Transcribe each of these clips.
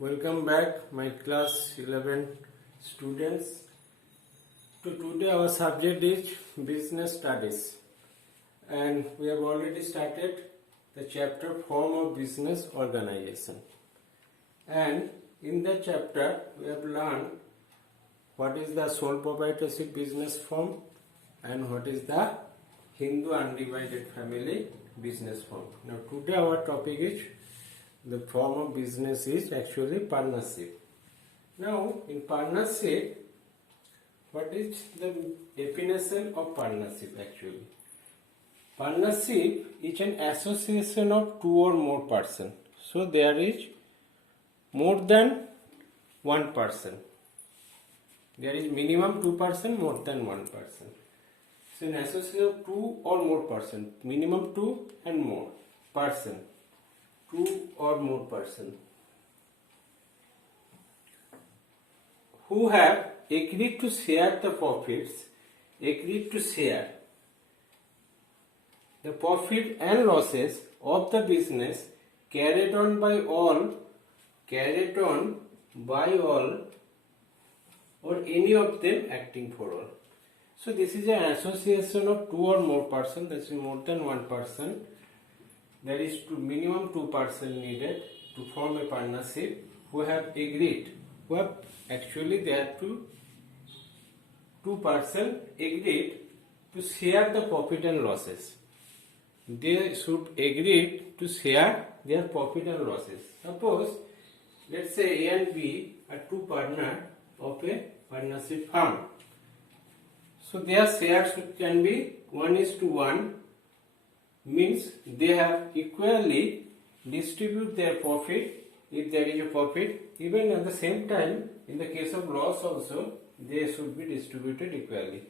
Welcome back, my class 11 students. Today our subject is business studies, and we have already started the chapter form of business organization. And in that chapter, we have learned what is the sole proprietorship business form and what is the Hindu undivided family business form. Now today our topic is the form of business is actually partnership. Now in partnership, what is the definition of partnership actually? Partnership is an association of two or more persons. So there is more than one person. There is minimum 2 person, more than 1 person. So an association of 2 or more person, minimum 2 and more person. 2 or more person who have agreed to share the profits, agreed to share the profit and losses of the business carried on by all, or any of them acting for all. So this is an association of 2 or more person, that is more than 1 person. There is minimum 2 persons needed to form a partnership who have agreed, there are two persons agreed to share the profit and losses. They should agree to share their profit and losses. Suppose, let's say A and B are 2 partners of a partnership firm. So their shares can be 1:1. Means they have equally distribute their profit if there is a profit. Even at the same time, in the case of loss also, they should be distributed equally.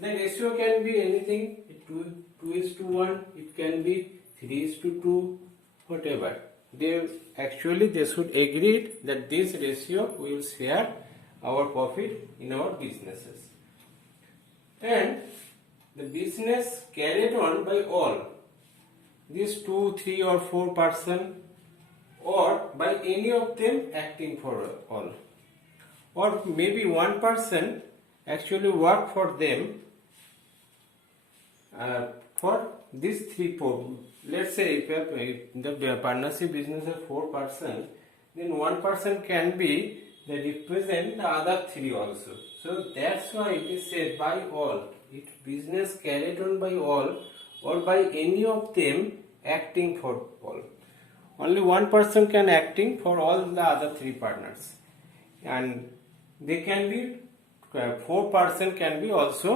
The ratio can be anything, 2:1, it can be 3:2, whatever. They should agree that this ratio we will share our profit in our businesses. And the business carried on by all. These 2, 3 or 4 person, or by any of them acting for all, or maybe 1 person actually work for them for these 3, 4. Let's say if the partnership business has 4 person, then 1 person can be the represent the other 3 also. So that's why it is said by all. It's business carried on by all, or by any of them acting for all. Only 1 person can acting for all the other 3 partners, and they can be 4 person can be also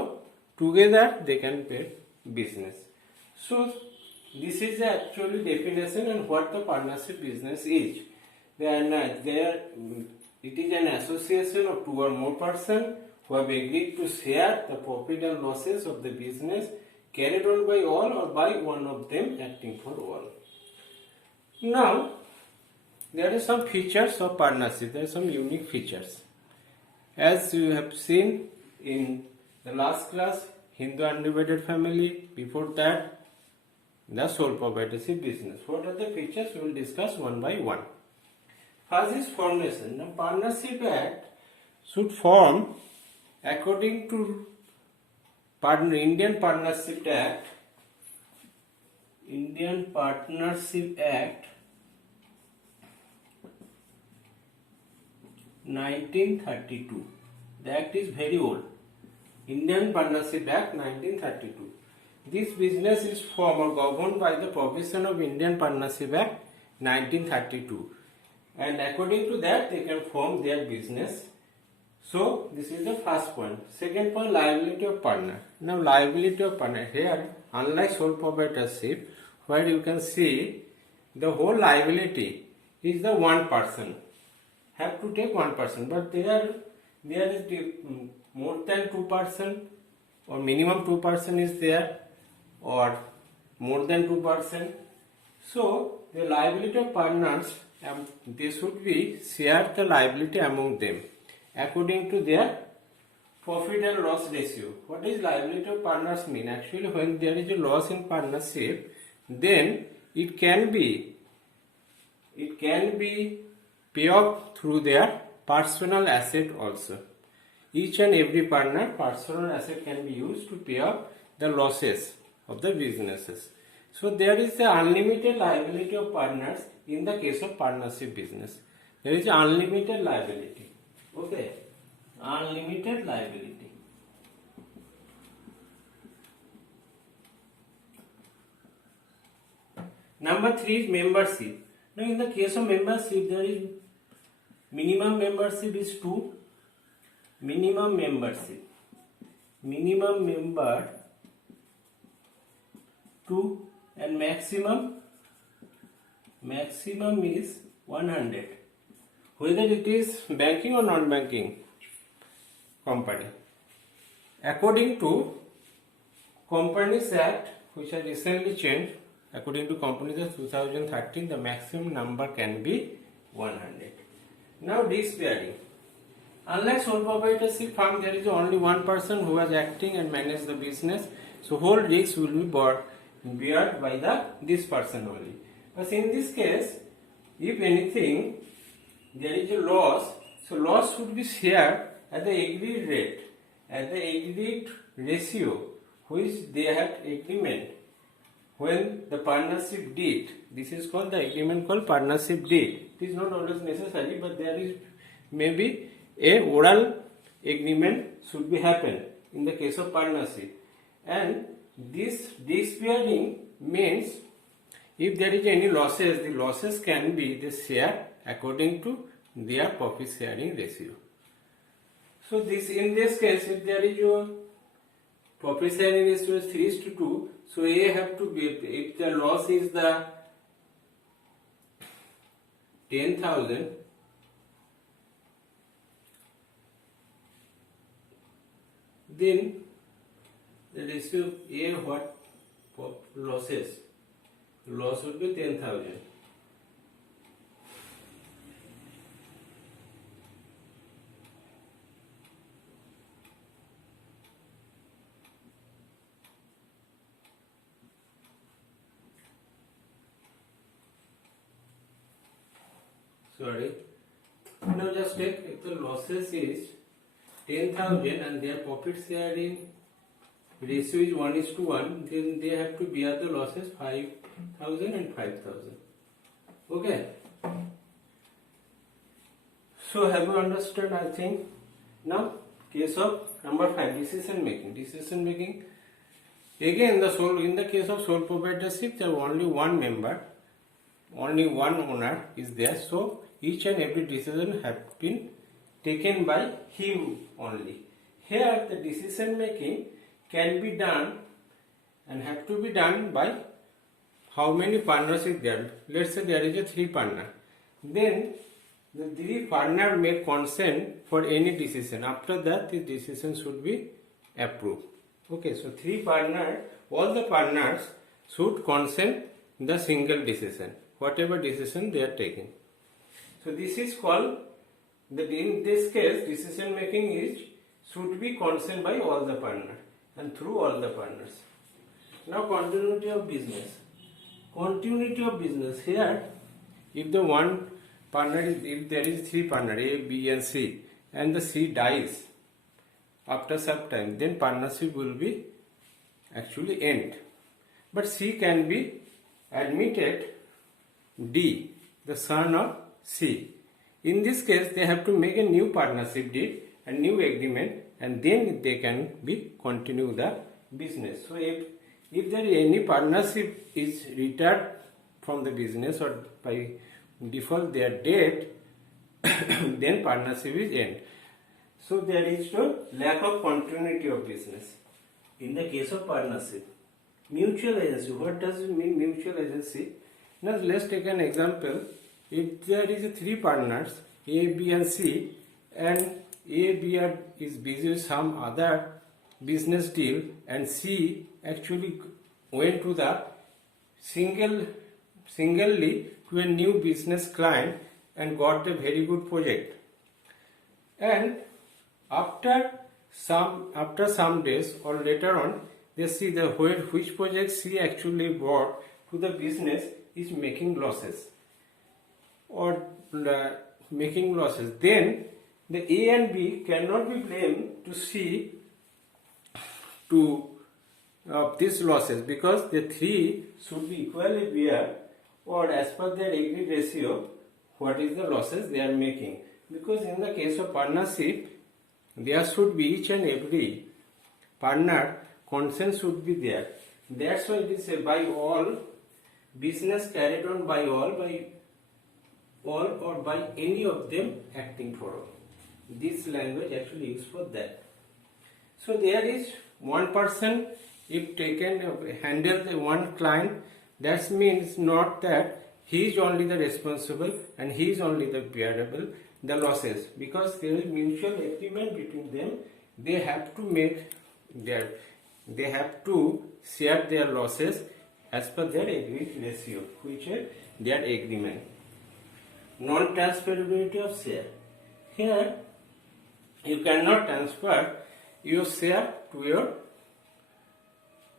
together, they can pay business. So this is the actually definition and what the partnership business is. It is an association of 2 or more person who have agreed to share the profit and losses of the business carried on by all, or by one of them acting for all. Now, there are some features of partnership. There are some unique features. As you have seen in the last class, Hindu undivided family, before that, the sole proprietorship business. What are the features? We will discuss one by one. First is formation. The Partnership Act should form according to Indian Partnership Act 1932. The act is very old. Indian Partnership Act 1932. This business is formed or governed by the provision of Indian Partnership Act 1932, and according to that they can form their business. So this is the first point. Second point, liability of partner. Now liability of partner, here unlike sole proprietorship, where you can see the whole liability is the 1 person, have to take 1 person, but there is more than 2 person, or minimum 2 person is there, or more than 2 person. So the liability of partners, they should be share the liability among them according to their profit and loss ratio. What is liability of partners mean? Actually, when there is a loss in partnership, then it can be pay off through their personal asset also. Each and every partner personal asset can be used to pay off the losses of the businesses. So there is the unlimited liability of partners in the case of partnership business. There is unlimited liability. Okay, unlimited liability. Number 3 is membership. Now in the case of membership, there is minimum membership is 2. Minimum membership. Minimum member 2 and maximum is 100. Whether it is banking or non-banking company. According to Companies Act, which has recently changed, according to Companies Act 2013, the maximum number can be 100. Now risk bearing. Unlike sole proprietorship firm, there is only one person who is acting and manage the business. So whole risk will be borne by this person only. But in this case, if anything, there is a loss, so loss should be shared at the agreed rate, at the agreed ratio, which they had agreement when the partnership deed. This is called the agreement called partnership deed. It is not always necessary, but there is maybe a oral agreement should be happen in the case of partnership. And this risk-bearing means if there is any losses, the losses can be the share according to their profit sharing ratio. So in this case, if there is your profit sharing ratio is 3:2, so A have to be, if the loss is the 10,000, then the ratio of A what losses? Loss would be 10,000. Sorry. Now just take if the losses is 10,000 and their profit sharing ratio is 1:1, then they have to bear the losses 5,000 and 5,000. Okay. So have you understood? I think now case of number 5, decision making. Decision making. Again, in the case of sole proprietorship, there is only one member, only one owner is there. So each and every decision have been taken by him only. Here the decision making can be done and have to be done by how many partners is there. Let's say there is a 3 partner. Then the 3 partner may consent for any decision. After that, the decision should be approved. Okay, so 3 partners, all the partners should consent the single decision, whatever decision they are taking. So this is called, in this case, decision making should be consent by all the partners and through all the partners. Now continuity of business. Continuity of business. Here, if the one partner if there is 3 partners, A, B and C, and the C dies after some time, then partnership will be actually end. But C can be admitted D, the son of C. In this case, they have to make a new partnership deed and new agreement, and then they can be continue the business. So if there is any partnership is retired from the business or by default they are dead, then partnership is end. So there is no lack of continuity of business. In the case of partnership, mutual agency. What does it mean, mutual agency? Now let's take an example. If there is 3 partners, A, B and C, and A, B is busy with some other business deal, and C actually went to the singly to a new business client and got a very good project. And after some days or later on, they see which project C actually brought to the business is making losses, or making losses, then the A and B cannot be blamed to C to these losses, because the three should be equally bear, or as per their agreed ratio what is the losses they are making. Because in the case of partnership, there should be each and every partner consent should be there. That's why it is a by all, business carried on by all or by any of them acting for all. This language actually used for that. So there is one person, if taken handle the one client, that means not that he is only the responsible and he is only the bearable the losses, because there is mutual agreement between them. They have to share their losses as per their agreed ratio, which is their agreement. Non-transferability of share. Here you cannot transfer your share to your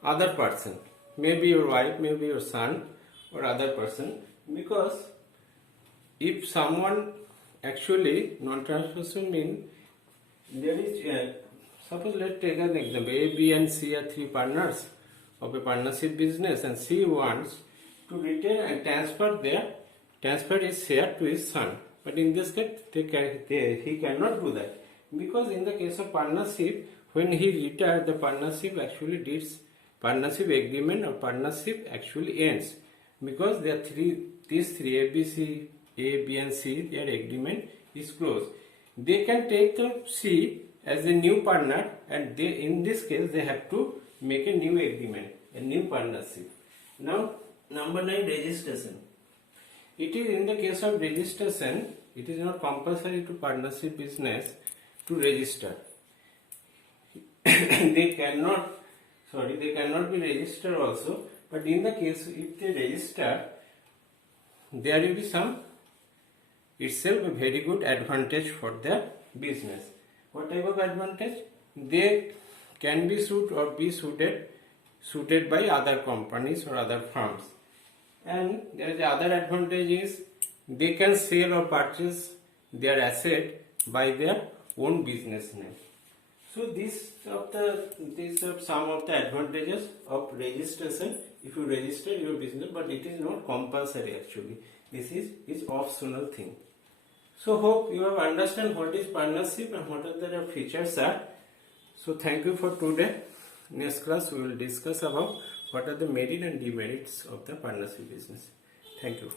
other person, maybe your wife, maybe your son or other person, because if someone actually non-transferable means there is suppose let's take an example. A, B and C are three partners of a partnership business, and C wants to retain and transfer his share to his son. But in this case, he cannot do that, because in the case of partnership, when he retired, the partnership actually did partnership agreement or partnership actually ends, because there are these three A, B and C, their agreement is closed. They can take the C as a new partner, and they, in this case, they have to make a new agreement, a new partnership. Now, number 9, registration. It is in the case of registration, it is not compulsory to partnership business to register. They cannot be registered also, but in the case if they register, there will be some itself a very good advantage for the business. What type of advantage? They can be suited or be suited by other companies or other firms. And there is the other advantage is they can sell or purchase their asset by their own business name. So these are some of the advantages of registration if you register your business, but it is not compulsory actually. This is optional thing. So hope you have understand what is partnership and what are their features are. So thank you for today. Next class we will discuss about what are the merit and demerits of the partnership business. Thank you.